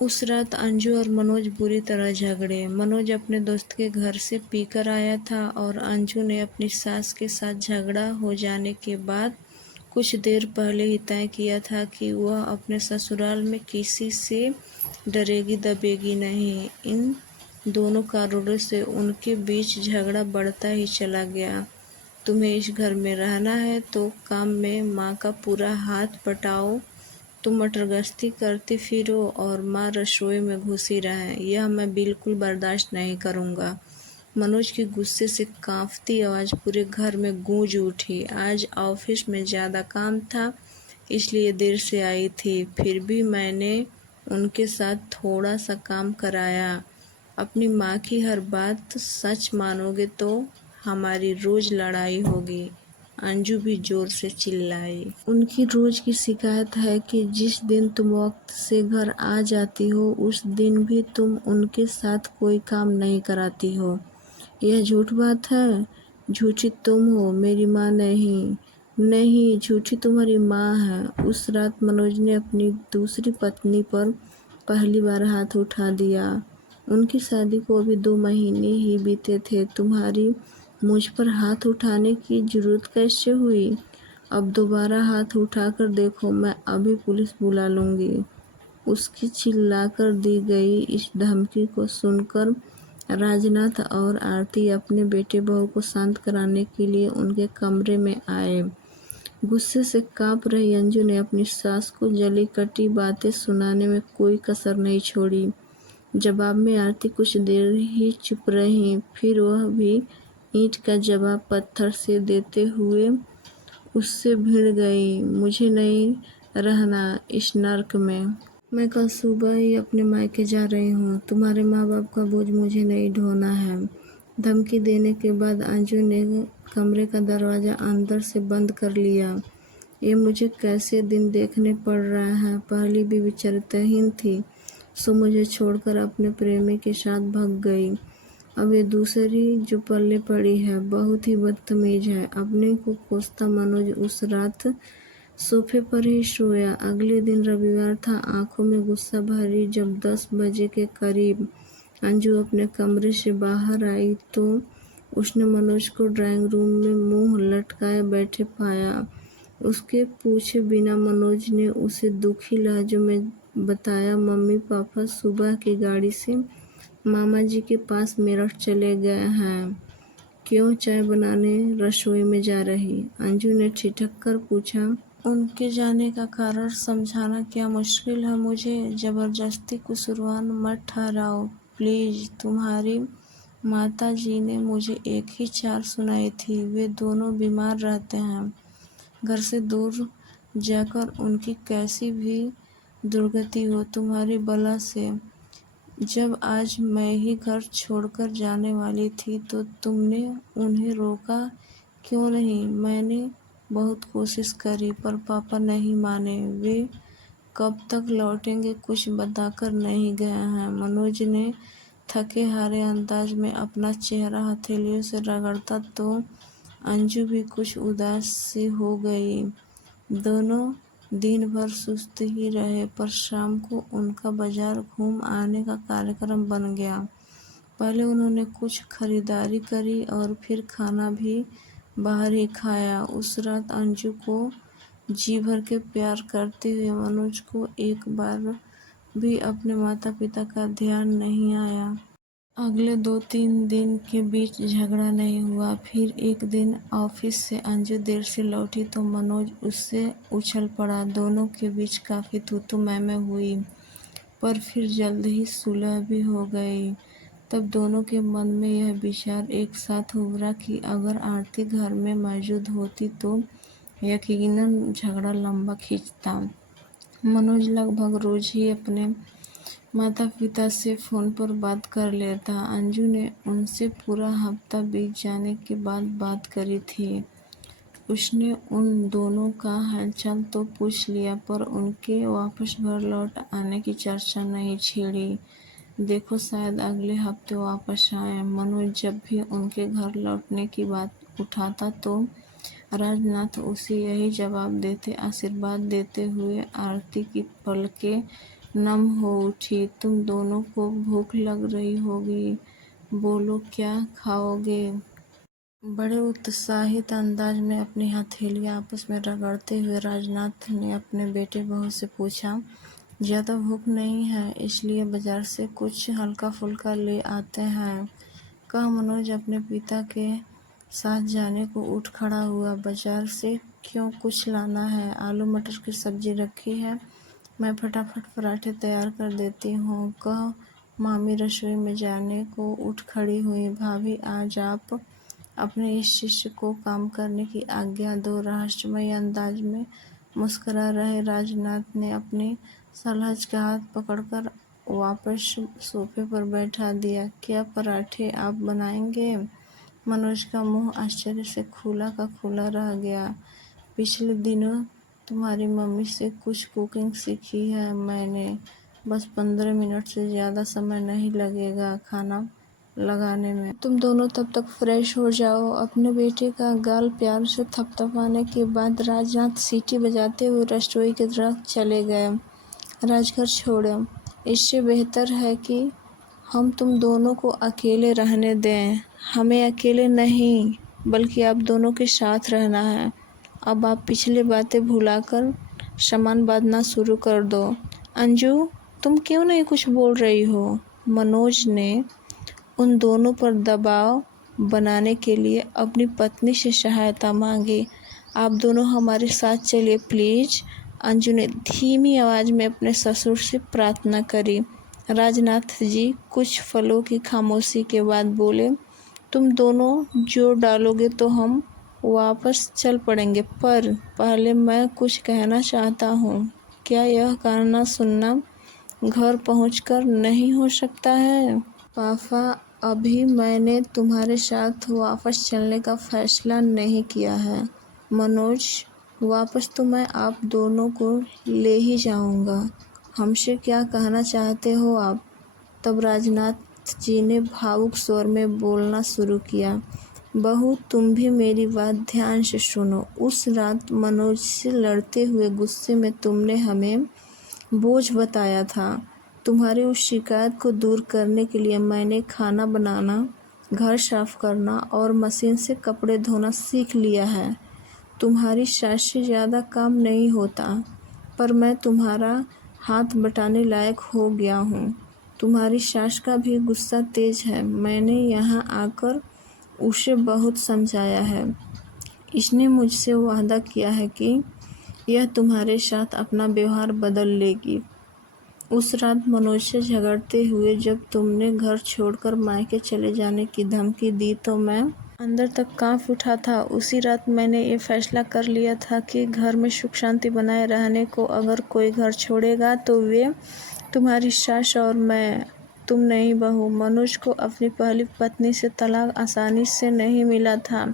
उस रात अंजू और मनोज बुरी तरह झगड़े। मनोज अपने दोस्त के घर से पीकर आया था और अंजू ने अपनी सास के साथ झगड़ा हो जाने के बाद कुछ देर पहले ही तय किया था कि वह अपने ससुराल में किसी से डरेगी दबेगी नहीं। इन दोनों कारणों से उनके बीच झगड़ा बढ़ता ही चला गया। तुम्हें इस घर में रहना है तो काम में माँ का पूरा हाथ बटाओ। तुम मटरगश्ती करती फिरो और माँ रसोई में घुसी रहे, यह मैं बिल्कुल बर्दाश्त नहीं करूँगा। मनोज की गुस्से से कांपती आवाज़ पूरे घर में गूंज उठी। आज ऑफिस में ज़्यादा काम था इसलिए देर से आई थी, फिर भी मैंने उनके साथ थोड़ा सा काम कराया। अपनी माँ की हर बात सच मानोगे तो हमारी रोज लड़ाई होगी। अंजू भी जोर से चिल्लाई। उनकी रोज की शिकायत है कि जिस दिन तुम वक्त से घर आ जाती हो उस दिन भी तुम उनके साथ कोई काम नहीं कराती हो। यह झूठ बात है। झूठी तुम हो, मेरी माँ नहीं। नहीं, झूठी तुम्हारी माँ है। उस रात मनोज ने अपनी दूसरी पत्नी पर पहली बार हाथ उठा दिया। उनकी शादी को अभी 2 महीने ही बीते थे। तुम्हारी मुझ पर हाथ उठाने की जरूरत कैसे हुई? अब दोबारा हाथ उठाकर देखो, मैं अभी पुलिस बुला लूंगी। उसकी चिल्लाकर दी गई इस धमकी को सुनकर राजनाथ और आरती अपने बेटे बहू को शांत कराने के लिए उनके कमरे में आए। गुस्से से कांप रही अंजू ने अपनी सास को जली कटी बातें सुनाने में कोई कसर नहीं छोड़ी। जवाब में आरती कुछ देर ही चुप रही, फिर वह भी ईंट का जवाब पत्थर से देते हुए उससे भिड़ गई। मुझे नहीं रहना इस नर्क में। मैं कल सुबह ही अपने मायके जा रही हूँ। तुम्हारे माँ बाप का बोझ मुझे नहीं ढोना है। धमकी देने के बाद अंजू ने कमरे का दरवाज़ा अंदर से बंद कर लिया। ये मुझे कैसे दिन देखने पड़ रहा है। पहली बीवी चरित्रहीन थी, सो मुझे छोड़कर अपने प्रेमी के साथ भाग गई। अब ये दूसरी जो पल्ले पड़ी है बहुत ही बदतमीज है। अपने को कोसता मनोज उस रात सोफे पर ही सोया। अगले दिन रविवार था। आंखों में गुस्सा भरी जब 10 बजे के करीब अंजू अपने कमरे से बाहर आई तो उसने मनोज को ड्राइंग रूम में मुंह लटकाए बैठे पाया। उसके पूछे बिना मनोज ने उसे दुखी लहजों में बताया, मम्मी पापा सुबह की गाड़ी से मामा जी के पास मेरठ चले गए हैं। क्यों? चाय बनाने रसोई में जा रही। अंजू ने ठिठक कर पूछा। उनके जाने का कारण समझाना क्या मुश्किल है? मुझे जबरदस्ती कुसुरवान मत ठहराओ प्लीज। तुम्हारी माता जी ने मुझे एक ही चाल सुनाई थी। वे दोनों बीमार रहते हैं। घर से दूर जाकर उनकी कैसी भी दुर्गति हो तुम्हारी बला से। जब आज मैं ही घर छोड़कर जाने वाली थी तो तुमने उन्हें रोका क्यों नहीं? मैंने बहुत कोशिश करी पर पापा नहीं माने। वे कब तक लौटेंगे कुछ बताकर नहीं गए हैं। मनोज ने थके हारे अंदाज में अपना चेहरा हथेलियों से रगड़ता तो अंजू भी कुछ उदास सी हो गई। दोनों दिन भर सुस्त ही रहे पर शाम को उनका बाजार घूम आने का कार्यक्रम बन गया। पहले उन्होंने कुछ खरीदारी करी और फिर खाना भी बाहर ही खाया। उस रात अंजू को जी भर के प्यार करते हुए मनोज को एक बार भी अपने माता पिता का ध्यान नहीं आया। अगले 2-3 दिन के बीच झगड़ा नहीं हुआ। फिर एक दिन ऑफिस से अंजू देर से लौटी तो मनोज उससे उछल पड़ा। दोनों के बीच काफ़ी तू मैं हुई पर फिर जल्द ही सुलह भी हो गई। तब दोनों के मन में यह विचार एक साथ उभरा कि अगर आरती घर में मौजूद होती तो यकीनन झगड़ा लंबा खींचता। मनोज लगभग रोज ही अपने माता पिता से फ़ोन पर बात कर लेता। अंजू ने उनसे पूरा हफ्ता बीत जाने के बाद बात करी थी। उसने उन दोनों का हालचाल तो पूछ लिया पर उनके वापस घर लौट आने की चर्चा नहीं छेड़ी। देखो शायद अगले हफ्ते वापस आए। मनोज जब भी उनके घर लौटने की बात उठाता तो राजनाथ उसे यही जवाब देते, आशीर्वाद देते हुए आरती की पलकें नम हो उठी। तुम दोनों को भूख लग रही होगी, बोलो क्या खाओगे? बड़े उत्साहित अंदाज में अपनी हथेलियां आपस में रगड़ते हुए राजनाथ ने अपने बेटे बहू से पूछा, ज़्यादा भूख नहीं है, इसलिए बाजार से कुछ हल्का फुल्का ले आते हैं, कहा मनोज अपने पिता के साथ जाने को उठ खड़ा हुआ। बाजार से क्यों, कुछ लाना है? आलू मटर की सब्जी रखी है, मैं फटाफट पराठे तैयार कर देती हूँ, कह मामी रसोई में जाने को उठ खड़ी हुई। भाभी आज आप अपने इस शिष्य को काम करने की आज्ञा दो, रहस्यमय अंदाज में मुस्कुरा रहे राजनाथ ने अपनी सलहज का हाथ पकड़कर वापस सोफे पर बैठा दिया। क्या पराठे आप बनाएंगे? मनोज का मुंह आश्चर्य से खुला का खुला रह गया। पिछले दिनों तुम्हारी मम्मी से कुछ कुकिंग सीखी है मैंने, बस 15 मिनट से ज़्यादा समय नहीं लगेगा खाना लगाने में। तुम दोनों तब तक फ्रेश हो जाओ। अपने बेटे का गाल प्यार से थपथपाने के बाद राजनाथ सीटी बजाते हुए रसोई की तरफ चले गए। राजघर छोड़े, इससे बेहतर है कि हम तुम दोनों को अकेले रहने दें। हमें अकेले नहीं, बल्कि आप दोनों के साथ रहना है। अब आप पिछली बातें भुलाकर सामान बांधना शुरू कर दो। अंजू, तुम क्यों नहीं कुछ बोल रही हो? मनोज ने उन दोनों पर दबाव बनाने के लिए अपनी पत्नी से सहायता मांगी। आप दोनों हमारे साथ चलिए प्लीज, अंजू ने धीमी आवाज में अपने ससुर से प्रार्थना करी। राजनाथ जी कुछ फलों की खामोशी के बाद बोले, तुम दोनों जोर डालोगे तो हम वापस चल पड़ेंगे, पर पहले मैं कुछ कहना चाहता हूँ। क्या यह कहना सुनना घर पहुँचकर नहीं हो सकता है? पापा, अभी मैंने तुम्हारे साथ वापस चलने का फैसला नहीं किया है। मनोज, वापस तो मैं आप दोनों को ले ही जाऊंगा। हमसे क्या कहना चाहते हो आप? तब राजनाथ जी ने भावुक स्वर में बोलना शुरू किया। बहू, तुम भी मेरी बात ध्यान से सुनो। उस रात मनोज से लड़ते हुए गुस्से में तुमने हमें बोझ बताया था। तुम्हारी उस शिकायत को दूर करने के लिए मैंने खाना बनाना, घर साफ करना और मशीन से कपड़े धोना सीख लिया है। तुम्हारी सास से ज़्यादा काम नहीं होता, पर मैं तुम्हारा हाथ बटाने लायक हो गया हूँ। तुम्हारी सास का भी गुस्सा तेज है। मैंने यहाँ आकर उसे बहुत समझाया है। इसने मुझसे वादा किया है कि यह तुम्हारे साथ अपना व्यवहार बदल लेगी। उस रात मनोज से झगड़ते हुए जब तुमने घर छोड़कर मायके चले जाने की धमकी दी तो मैं अंदर तक कांप उठा था। उसी रात मैंने ये फैसला कर लिया था कि घर में सुख शांति बनाए रहने को अगर कोई घर छोड़ेगा तो वे तुम्हारी सास और मैं, तुम नहीं बहू। मनोज को अपनी पहली पत्नी से तलाक आसानी से नहीं मिला था।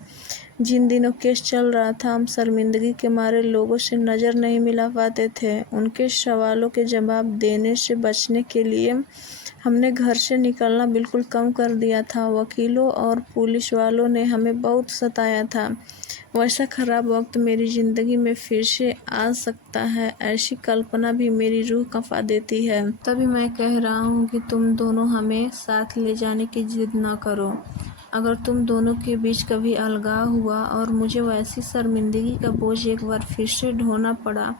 जिन दिनों केस चल रहा था, हम शर्मिंदगी के मारे लोगों से नज़र नहीं मिला पाते थे। उनके सवालों के जवाब देने से बचने के लिए हमने घर से निकलना बिल्कुल कम कर दिया था। वकीलों और पुलिस वालों ने हमें बहुत सताया था। वैसा खराब वक्त मेरी ज़िंदगी में फिर से आ सकता है, ऐसी कल्पना भी मेरी रूह कंपा देती है। तभी मैं कह रहा हूँ कि तुम दोनों हमें साथ ले जाने की जिद ना करो। अगर तुम दोनों के बीच कभी अलगाव हुआ और मुझे वैसी शर्मिंदगी का बोझ एक बार फिर से ढोना पड़ा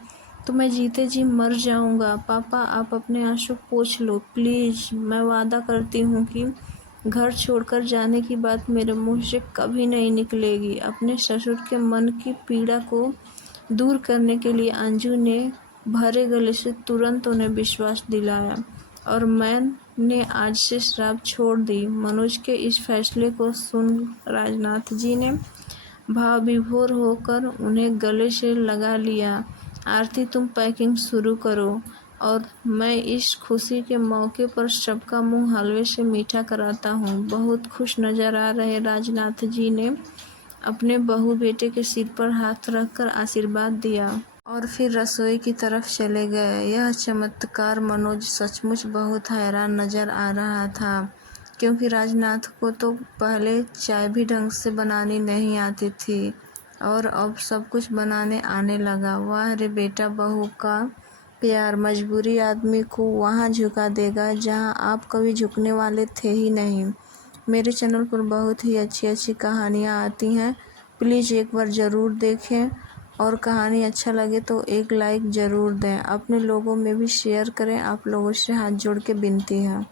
तो मैं जीते जी मर जाऊंगा। पापा, आप अपने आंसू पोंछ लो प्लीज़। मैं वादा करती हूँ कि घर छोड़कर जाने की बात मेरे मुंह से कभी नहीं निकलेगी। अपने ससुर के मन की पीड़ा को दूर करने के लिए अंजू ने भरे गले से तुरंत उन्हें विश्वास दिलाया और मैंने आज से शराब छोड़ दी। मनोज के इस फैसले को सुन राजनाथ जी ने भाव विभोर होकर उन्हें गले से लगा लिया। आरती, तुम पैकिंग शुरू करो और मैं इस खुशी के मौके पर सबका मुंह हलवे से मीठा कराता हूँ। बहुत खुश नजर आ रहे राजनाथ जी ने अपने बहू बेटे के सिर पर हाथ रखकर आशीर्वाद दिया और फिर रसोई की तरफ चले गए। यह चमत्कार मनोज सचमुच बहुत हैरान नजर आ रहा था, क्योंकि राजनाथ को तो पहले चाय भी ढंग से बनानी नहीं आती थी और अब सब कुछ बनाने आने लगा। वाह रे बेटा, बहू का प्यार, मजबूरी आदमी को वहाँ झुका देगा जहाँ आप कभी झुकने वाले थे ही नहीं। मेरे चैनल पर बहुत ही अच्छी अच्छी कहानियाँ आती हैं, प्लीज़ एक बार ज़रूर देखें और कहानी अच्छा लगे तो एक लाइक ज़रूर दें। अपने लोगों में भी शेयर करें, आप लोगों से हाथ जोड़ के विनती है।